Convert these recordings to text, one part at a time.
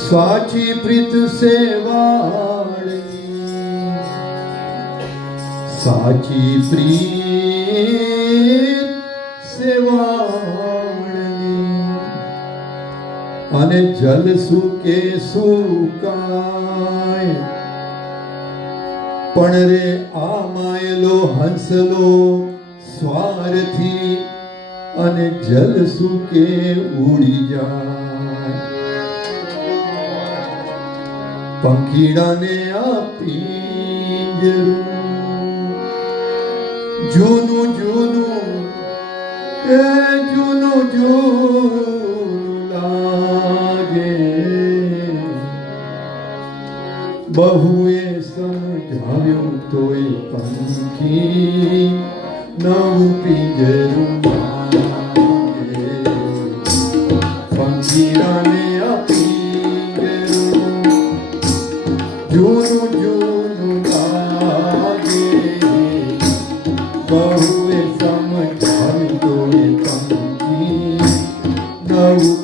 સાચી પ્રીત સેવાળની સાચી પ્રીત સેવાળની અને જલ સુકે સુકાય પણ રે આ માયલો હંસલો સ્વાર્થી અને જલ સુકે ઉડી જાય પંખીડાને આપી જૂનું જૂનું એ જૂનું જૂનું લાગે. બહુએ સમજાવ્યું તોય પંખી નવું પિંજરું જૂનું જૂનું લાગે બહુએ સમજાવ્યું તોય પંખી નવું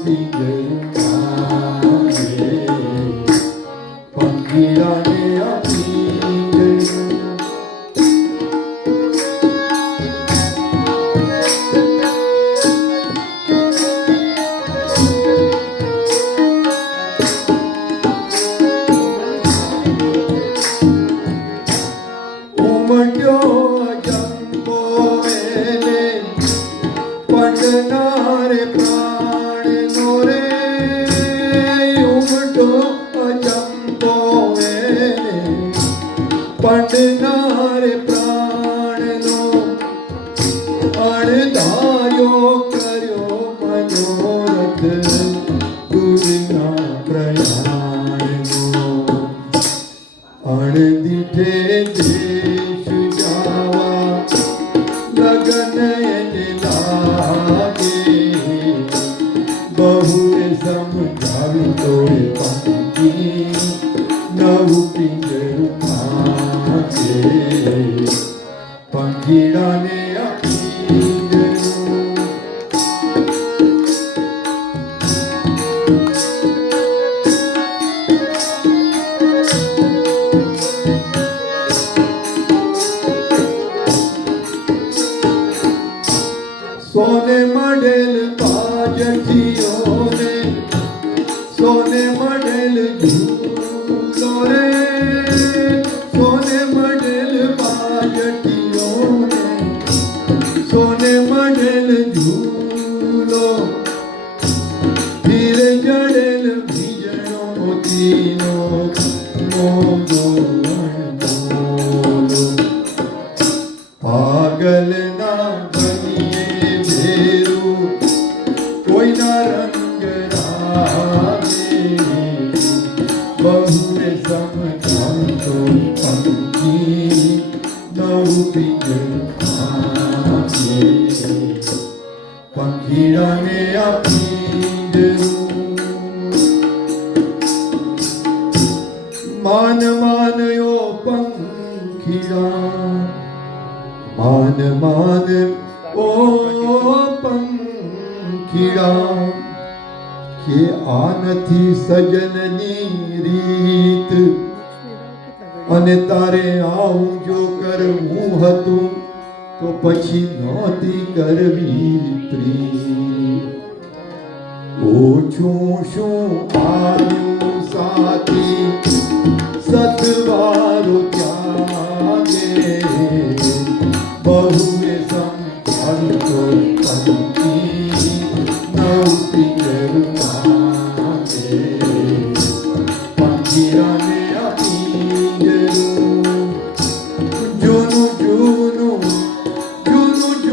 અણધાર્યો કર્યો મનોરથ દુરના પ્રયાણનો અણદીઠે દેશ જાવા લગન એને લાગે બહુએ સમજાવ્યું તોય પંખી નવું પિંજરું માંગે પંખીડાને ਸੋਨੇ ਮਡਲ ਪਾਜਠਿਓ ਨੇ ਸੋਨੇ ਮਡਲ ਝੂਲੋਰੇ ਸੋਨੇ ਮਡਲ ਪਾਜਠਿਓ ਨੇ ਸੋਨੇ ਮਡਲ ਝੂਲੋਰੇ પંખીડાને આપી દઉં માન માનયો પંખીડા માન માન ઓ પંખીડા કે આ નથી સજનની રીત અને તારે આવું જો કરવું હતું, તો પછી નહોતી કરવી પ્રી ઓછું શું આવ્યું સાથી? સતવારો ત્યાગે. બહુએ સંભાળતો